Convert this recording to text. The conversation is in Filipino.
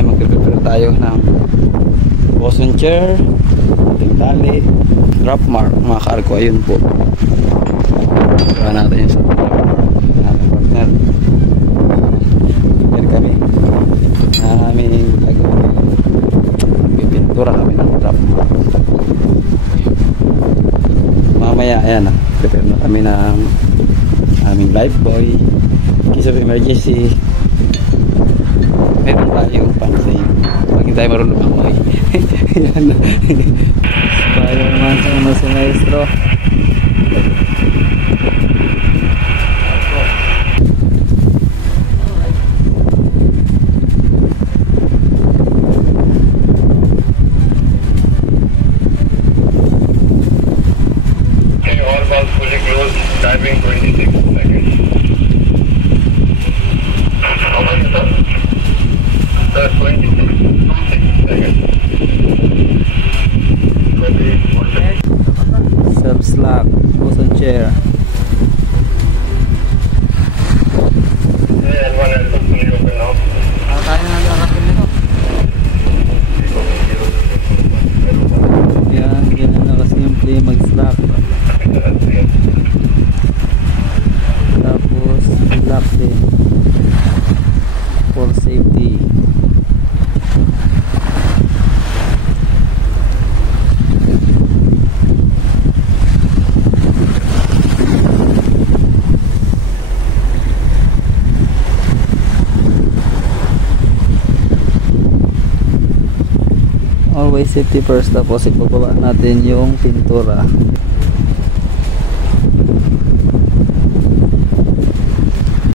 ay mag-prepare tayo ng boson chair, ating tali, drop mark, mga cargo. Ayun po, gawa natin yung sa ating partner. Here kami aming pipintura kami ng drop mark. Mamaya ayan na, prepare na kami ng aming life buoy in case of emergency. Meron tayong pansay pag hindi tayo marunong lumangoy. Yan na. Tayo naman sa mga si maestro. Okay, all valves fully closed, diving 26 seconds. How much is that? Sir, 26 seconds. 28 Self slack, boson chair. and one has to fully open now. Kaya na natin nito. Yan, ganun na kasi yung play mag-slack. Tapos lock din for safety. Always safety first. Tapos ibababa natin yung pintura.